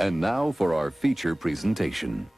And now for our feature presentation.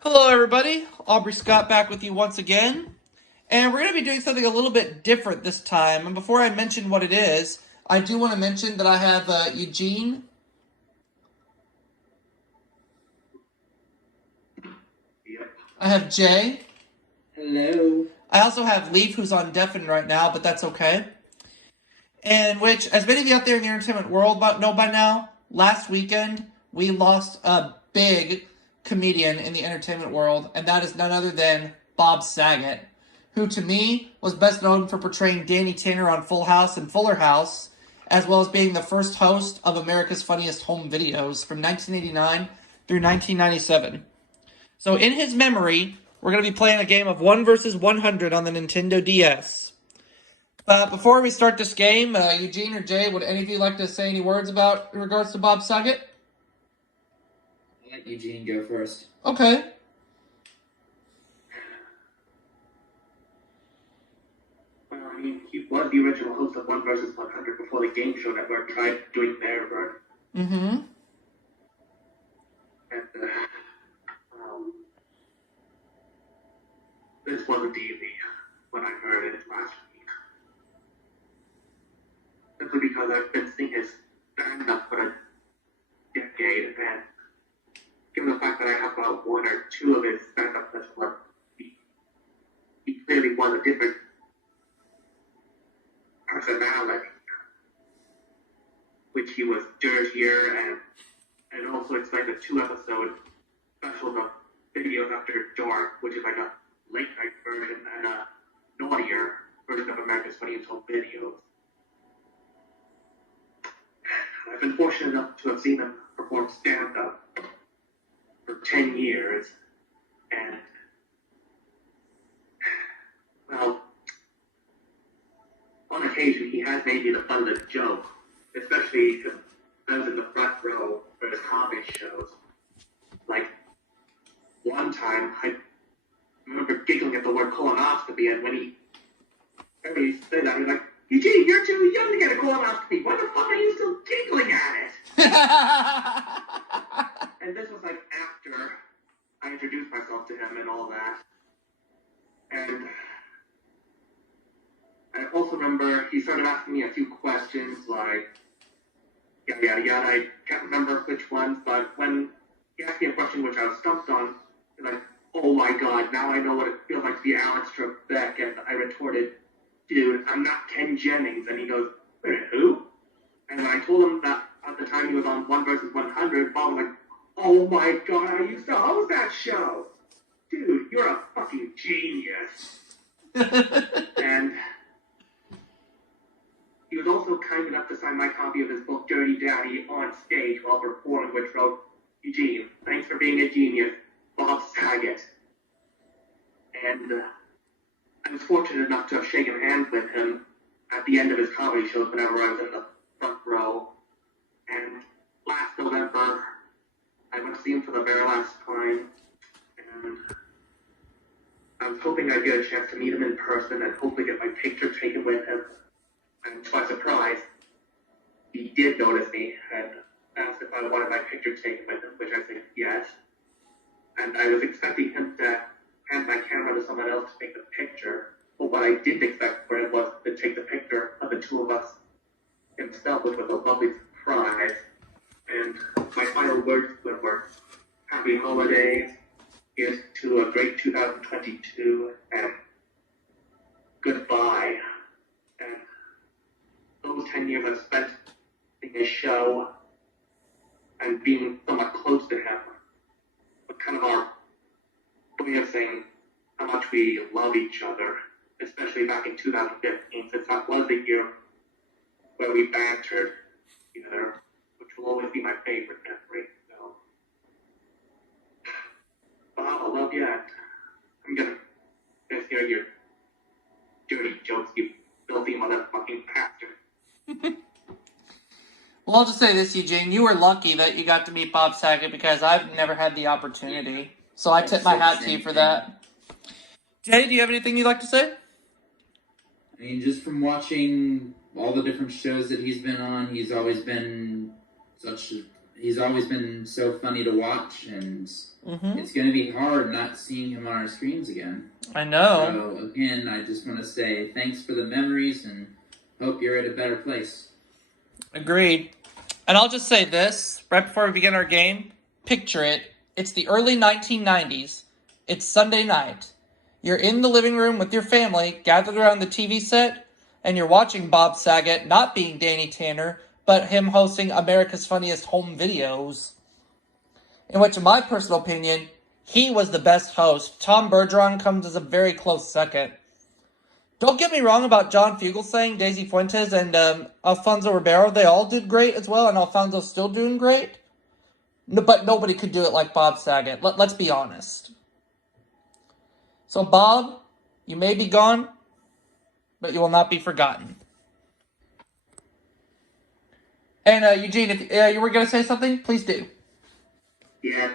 Hello everybody, Aubrey Scott back with you once again, and we're going to be doing something a little bit different this time. And before I mention what it is, I do want to mention that I have Eugene. Yep. I have Jay. Hello. I also have Leaf, who's on deafen right now, but that's okay. And which, as many of you out there in the entertainment world know by now, last weekend we lost a big comedian in the entertainment world, and that is none other than Bob Saget, who to me was best known for portraying Danny Tanner on Full House and Fuller House, as well as being the first host of America's Funniest Home Videos from 1989 through 1997. So in his memory, we're going to be playing a game of 1 versus 100 on the Nintendo DS. But before we start this game, Eugene or Jay, would any of you like to say any words in regards to Bob Saget? I'll let Eugene go first. Okay. Well, I mean, he was the original host of 1 versus 100 before the game show network tried doing their version. Mm-hmm. And, this wasn't easy when I heard it last week. Simply because I've been seeing his stand-up for a decade, and given the fact that I have about 1 or 2 of his stand-up specials, he clearly was a different personality, which he was dirtier and also explained a 2-episode special of Videos After Dark, which is like a late night version and a naughtier version of America's Funniest Home Videos. I've been fortunate enough to have seen him perform stand-up for 10 years, and, well, on occasion he has made me the butt of the joke, especially because I was in the front row for his comedy shows. Like, one time, I remember giggling at the word colonoscopy, and when he said that, he was like, Eugene, you're too young to get a colonoscopy. Why the fuck are you still giggling at it? And this was like after I introduced myself to him and all that. And I also remember he started asking me a few questions, like, yada, yada, yada. I can't remember which ones, but when he asked me a question which I was stumped on, he was like, oh my god, now I know what it feels like to be Alex Trebek. And I retorted, dude, I'm not Ken Jennings. And he goes, wait, who? And when I told him that at the time he was on 1 versus 100, Bob was like, oh my god, I used to host that show. Dude, you're a fucking genius. And he was also kind enough to sign my copy of his book, Dirty Daddy, on stage while performing, which wrote, Eugene, thanks for being a genius, Bob Saget. And I was fortunate enough to have shaken hands with him at the end of his comedy shows whenever I was in the front row. And last November, I went to see him for the very last time, and I was hoping I'd get a chance to meet him in person and hopefully get my picture taken with him. And to my surprise, he did notice me and asked if I wanted my picture taken with him, which I said yes. And I was expecting him to hand my camera to someone else to take the picture, but what I didn't expect for him was to take the picture of the 2 of us himself, which was a lovely surprise. And my final words to him were, happy holidays, here's to a great 2022, and goodbye. And those 10 years I've spent in his show and being somewhat close to him. But kind of our way of saying how much we love each other, especially back in 2015, since that was the year where we bantered together, which will always be my favorite memory. So, Bob, I love you, and I'm gonna miss your dirty jokes, you filthy motherfucking bastard. Well, I'll just say this, Eugene. You were lucky that you got to meet Bob Saget because I've never had the opportunity. So I tip my hat to you for that. Jay, do you have anything you'd like to say? I mean, just from watching all the different shows that he's been on, he's always been so funny to watch, and it's going to be hard not seeing him on our screens again. I know. So, again, I just want to say thanks for the memories, and hope you're at a better place. Agreed. And I'll just say this, right before we begin our game, picture it. It's the early 1990s. It's Sunday night. You're in the living room with your family, gathered around the TV set, and you're watching Bob Saget, not being Danny Tanner, but him hosting America's Funniest Home Videos. In which, in my personal opinion, he was the best host. Tom Bergeron comes as a very close second. Don't get me wrong about John Fugelsang, Daisy Fuentes, and Alfonso Ribeiro. They all did great as well, and Alfonso's still doing great. No, but nobody could do it like Bob Saget. Let's be honest. So, Bob, you may be gone, but you will not be forgotten. And, Eugene, if you were going to say something, please do. Yeah,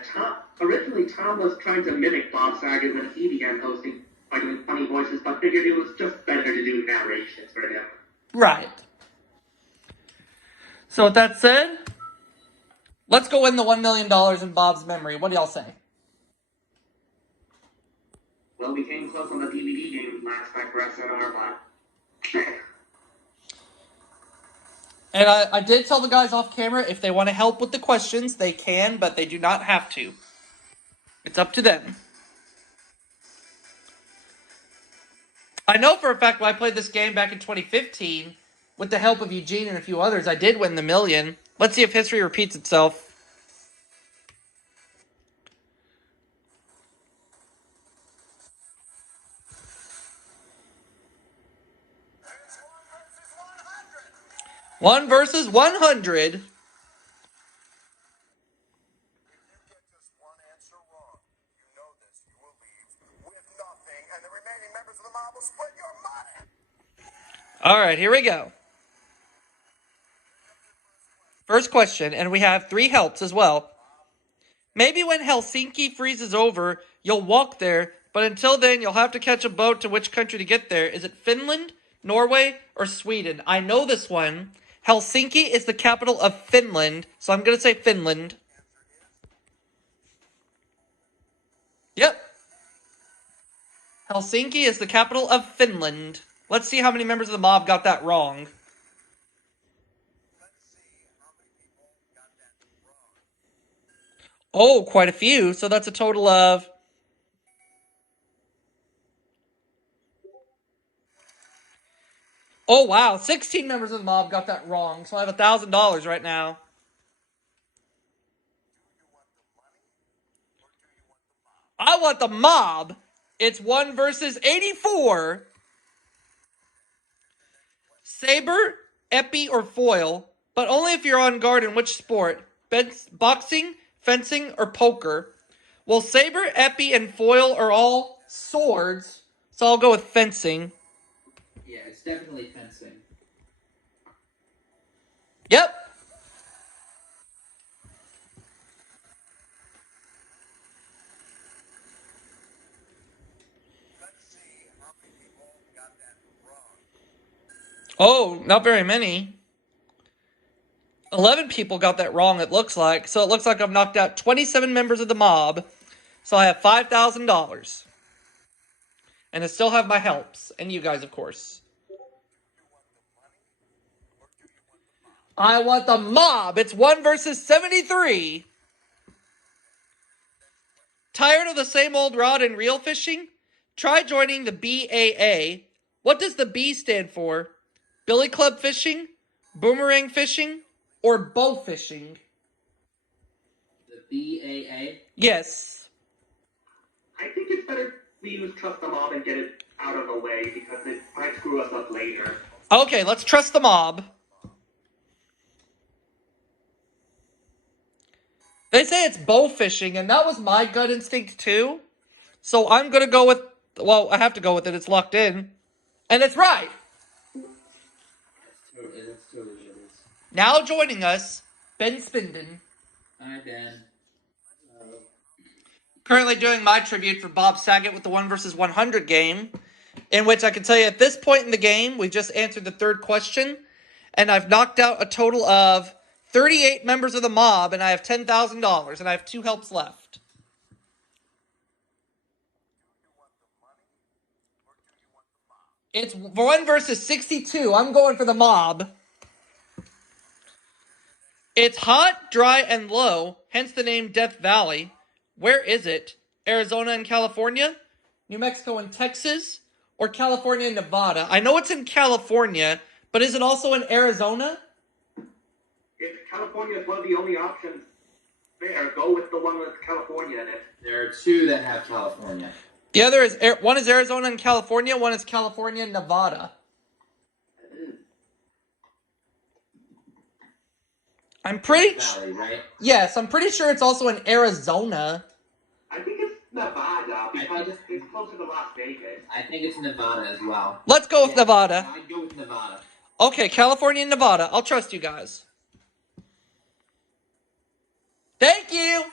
originally Tom was trying to mimic Bob Saget when he began hosting, like with funny voices, but figured it was just better to do narrations for him. Right. So with that said, let's go win the $1 million in Bob's memory. What do y'all say? Well, we came close on the DVD game last time for SNR, but... And I did tell the guys off camera, if they want to help with the questions, they can, but they do not have to. It's up to them. I know for a fact when I played this game back in 2015, with the help of Eugene and a few others, I did win the $1 million. Let's see if history repeats itself. One versus 100. All right, here we go. First question, and we have 3 helps as well. Maybe when Helsinki freezes over, you'll walk there, but until then, you'll have to catch a boat to which country to get there. Is it Finland, Norway, or Sweden? I know this one. Helsinki is the capital of Finland, so I'm going to say Finland. Yep. Helsinki is the capital of Finland. Let's see how many members of the mob got that wrong. Oh, quite a few. So that's a total of... Oh, wow. 16 members of the mob got that wrong. So I have $1,000 right now. I want the mob. It's 1 versus 84. Saber, epee, or foil, but only if you're on guard in which sport? Boxing, fencing, or poker? Well, saber, epee, and foil are all swords, so I'll go with fencing. Yeah, it's definitely fencing. Yep. Oh, not very many. 11 people got that wrong, it looks like. So it looks like I've knocked out 27 members of the mob. So I have $5,000. And I still have my helps. And you guys, of course. I want the mob. It's 1 versus 73. Tired of the same old rod and reel fishing? Try joining the BAA. What does the B stand for? Billy Club fishing? Boomerang fishing? Or bow fishing? BAA? Yes. I think it's better we use trust the mob and get it out of the way because it might screw us up later. Okay, let's trust the mob. They say it's bow fishing, and that was my gut instinct too. So I'm gonna go with. Well, I have to go with it. It's locked in, and it's right. That's totally what it is. Now joining us, Ben Spinden. Hi, Ben. Currently doing my tribute for Bob Saget with the 1 versus 100 game, in which I can tell you at this point in the game, we just answered the third question, and I've knocked out a total of 38 members of the mob, and I have $10,000, and I have 2 helps left. It's 1 versus 62. I'm going for the mob. It's hot, dry, and low, hence the name Death Valley. Where is it? Arizona and California? New Mexico and Texas? Or California and Nevada? I know it's in California, but is it also in Arizona? If California is one of the only options there, go with the one with California in it. There are 2 that have California. The other is, one is Arizona and California, one is California and Nevada. I'm pretty Valley, right? Yes, I'm pretty sure it's also in Arizona. I think it's Nevada because it's closer to Las Vegas. I think it's Nevada as well. Let's go with Nevada. I'd go with Nevada. Okay, California and Nevada. I'll trust you guys. Thank you!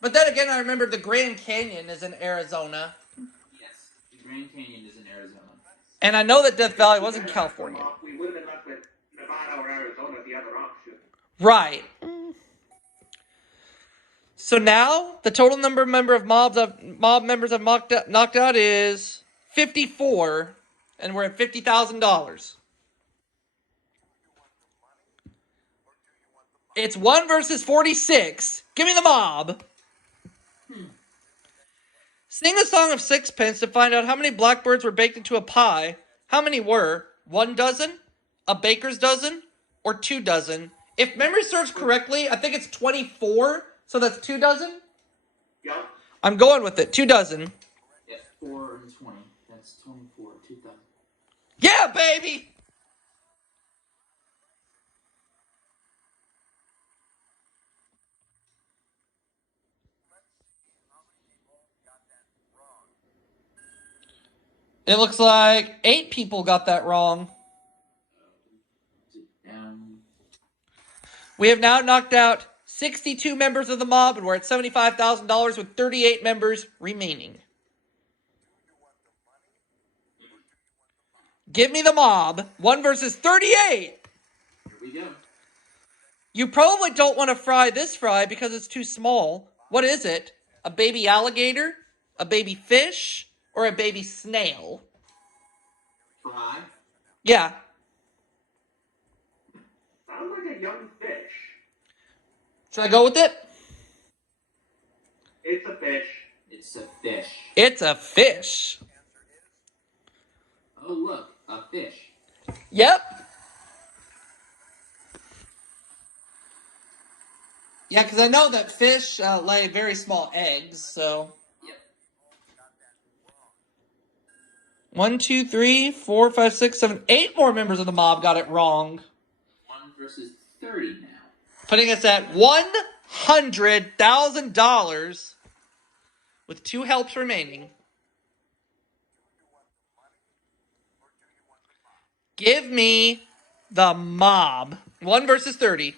But then again, I remember the Grand Canyon is in Arizona. Yes, the Grand Canyon is in Arizona. And I know that Death Valley was in California. We would have been left with Nevada or Arizona, the other option. Right. So now, the total number of mob members I've knocked out is 54, and we're at $50,000. It's 1 versus 46. Give me the mob. Sing a song of sixpence to find out how many blackbirds were baked into a pie. How many were? 1 dozen? A baker's dozen? Or 2 dozen? If memory serves correctly, I think it's 24. So that's 2 dozen? Yeah. I'm going with it. 2 dozen. Yeah, 4 and 20. That's 24. 2,000. Yeah, baby! It looks like 8 people got that wrong. We have now knocked out 62 members of the mob, and we're at $75,000 with 38 members remaining. Give me the mob. 1 versus 38. Here we go. You probably don't want to fry this fry because it's too small. What is it? A baby alligator? A baby fish? Or a baby snail? Fry? Yeah. Sounds like a young fish. Should I go with it? It's a fish. It's a fish. It's a fish. Oh, look. A fish. Yep. Yeah, because I know that fish lay very small eggs, so... Yep. 1, 2, 3, 4, 5, 6, 7, 8 more members of the mob got it wrong. 1 versus 30 now. Putting us at $100,000 with 2 helps remaining. Give me the mob. 1 versus 30.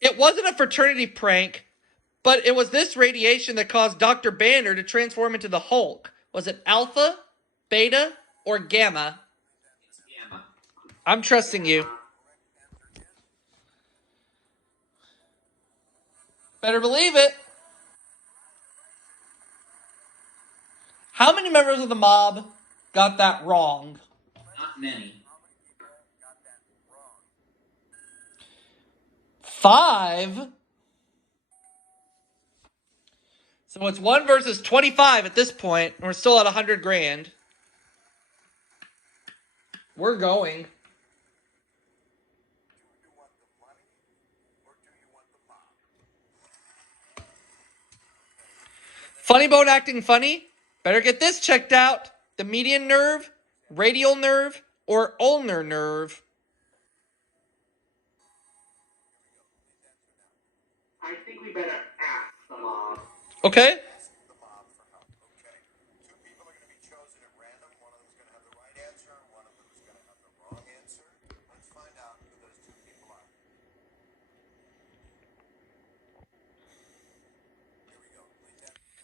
It wasn't a fraternity prank, but it was this radiation that caused Dr. Banner to transform into the Hulk. Was it alpha, beta, or gamma? It's gamma. I'm trusting you. Better believe it. How many members of the mob got that wrong? Not many. 5. So it's 1 versus 25 at this point. And we're still at 100 grand. We're going. Funny bone acting funny? Better get this checked out. The median nerve, radial nerve, or ulnar nerve? I think we better ask the mob. Okay.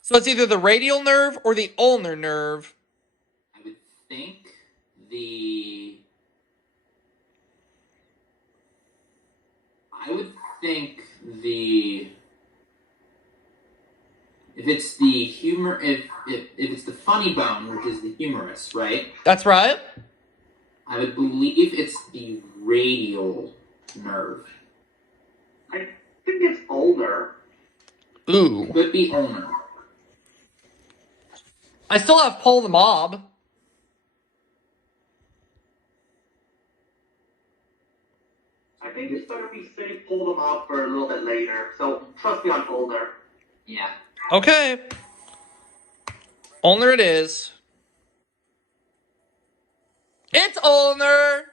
So it's either the radial nerve or the ulnar nerve. I would think the. I would think the. If it's the humor, if it's the funny bone, which is the humerus, right? That's right. I would believe it's the radial nerve. I think it's ulnar. Ooh. Could be ulnar. I still have Pull the Mob. I think it's better we say pull them out for a little bit later. So trust me on ulnar. Yeah. Okay. Ulnar it is. It's ulnar.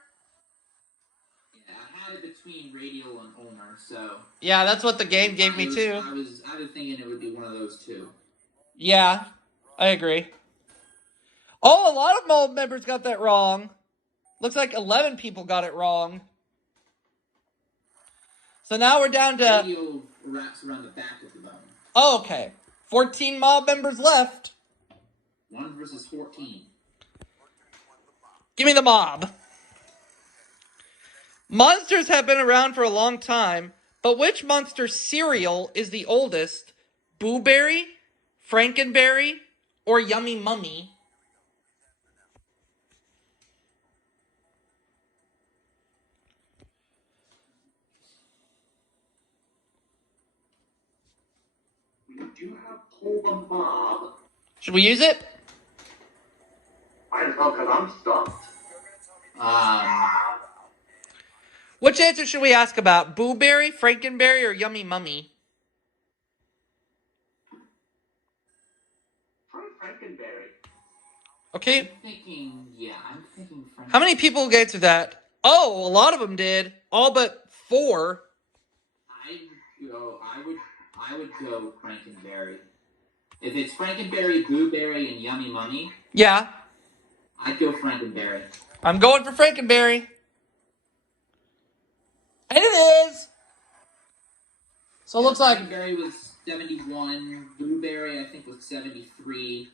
Yeah, I had it between radial and ulnar, so. Yeah, that's what the game gave me too. I was thinking it would be one of those two. Yeah, I agree. Oh, a lot of mob members got that wrong. Looks like 11 people got it wrong. So now we're down to... Radial wraps around the back of the bone. Oh, okay. 14 mob members left. 1 versus 14. Give me the mob. Monsters have been around for a long time, but which monster cereal is the oldest? Boo Berry, Frankenberry, or Yummy Mummy? We do have pull the mob. Should we use it? Might as well because I'm stumped. Which answer should we ask about? Boo Berry, Frankenberry, or Yummy Mummy? Try Frankenberry. Okay. I'm thinking Frankenberry. How many people answered that? Oh, a lot of them did. All but 4. I would go Frankenberry. If it's Frankenberry, Boo Berry, and Yummy Mummy, Yeah. I'd go Frankenberry. I'm going for Frankenberry. And it is! So it looks like... Frankenberry was 71, Boo Berry I think was 73,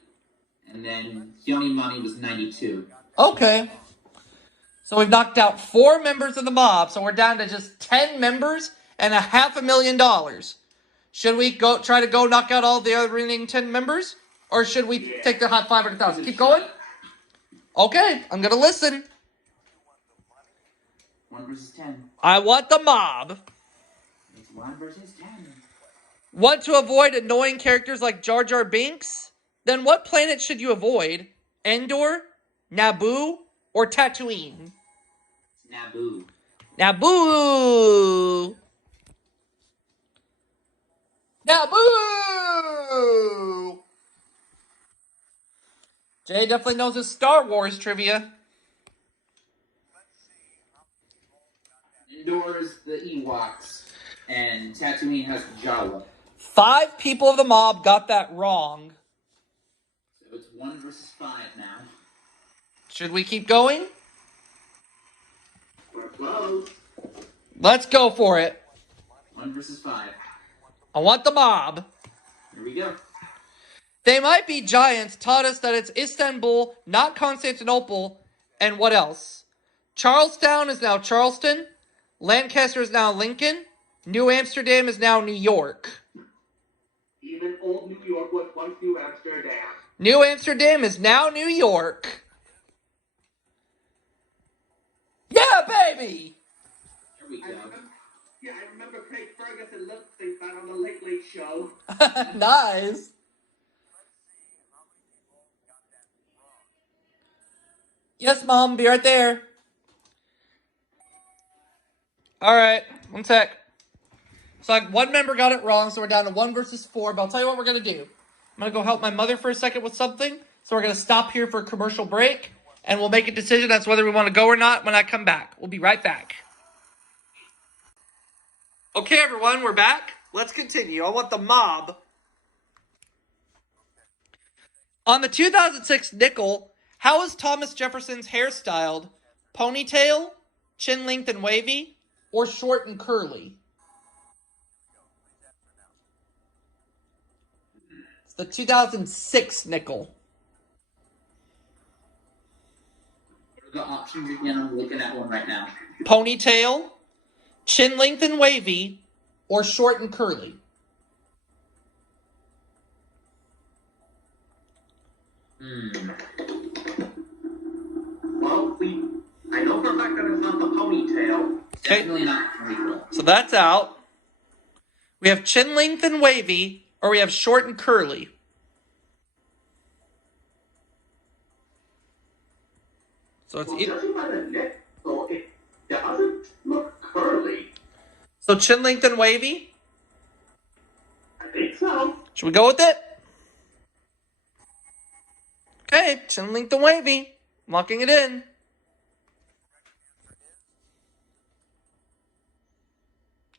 and then Yummy Mummy was 92. Okay. So we've knocked out 4 members of the mob, so we're down to just 10 members and $500,000. Should we try to go knock out all the other remaining 10 members? Or should we take their hot 500,000? Keep going? Okay, I'm gonna listen. 1 versus 10. I want the mob. It's 1 versus 10. Want to avoid annoying characters like Jar Jar Binks? Then what planet should you avoid? Endor, Naboo, or Tatooine? Naboo. Naboo! Naboo! Jay definitely knows his Star Wars trivia. Endor's the Ewoks, and Tatooine has Jawa. 5 people of the mob got that wrong. So it's 1 versus 5 now. Should we keep going? We're close. Let's go for it. 1 versus 5. I want the mob. Here we go. They Might Be Giants taught us that it's Istanbul, not Constantinople. And what else? Charlestown is now Charleston. Lancaster is now Lincoln. New Amsterdam is now New York. Even old New York was once New Amsterdam. New Amsterdam is now New York. Yeah, baby! Here we go. I remember Craig Ferguson lip sync that on the Late Late Show. Nice. Yes, Mom, be right there. Alright, 1 sec. So like 1 member got it wrong, so we're down to 1 versus 4, but I'll tell you what we're going to do. I'm going to go help my mother for a second with something. So we're going to stop here for a commercial break. And we'll make a decision as to whether we want to go or not when I come back. We'll be right back. Okay, everyone, we're back. Let's continue. I want the mob. On the 2006 nickel, how is Thomas Jefferson's hair styled? Ponytail, chin length and wavy, or short and curly? It's the 2006 nickel. What are the options again? I'm looking at one right now. Ponytail, chin length and wavy, or short and curly? Well, I know for a fact that it's not the ponytail. Okay. Definitely not ponytail. So that's out. We have chin length and wavy, or we have short and curly. So it's either. Judging by the neck, though, it doesn't look curly. So chin length and wavy? I think so. Should we go with it? Okay, chin length and wavy. Locking it in.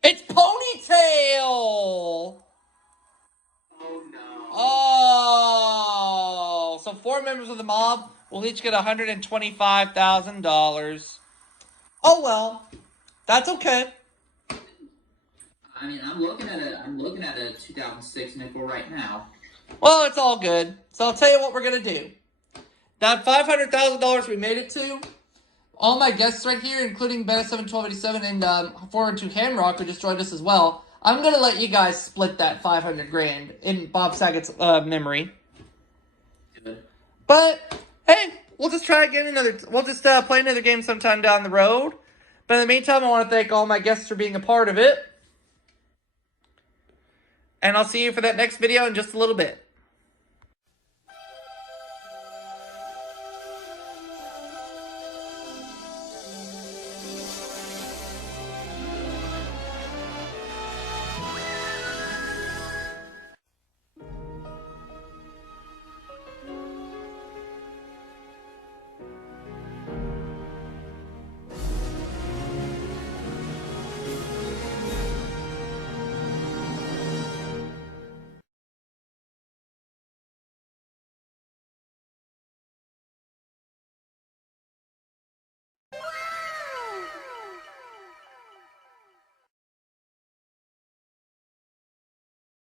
It's ponytail! Oh no. Oh! So 4 members of the mob will each get $125,000. Oh well. That's okay. I mean, I'm looking at a 2006 nickel right now. Well, it's all good. So I'll tell you what we're going to do. That $500,000 we made it to, all my guests right here, including Beta71287 and 412 Hamrock, who just joined us as well, I'm going to let you guys split that $500,000 in Bob Saget's memory. Good. But, hey, we'll just try again we'll just play another game sometime down the road. But in the meantime, I want to thank all my guests for being a part of it. And I'll see you for that next video in just a little bit.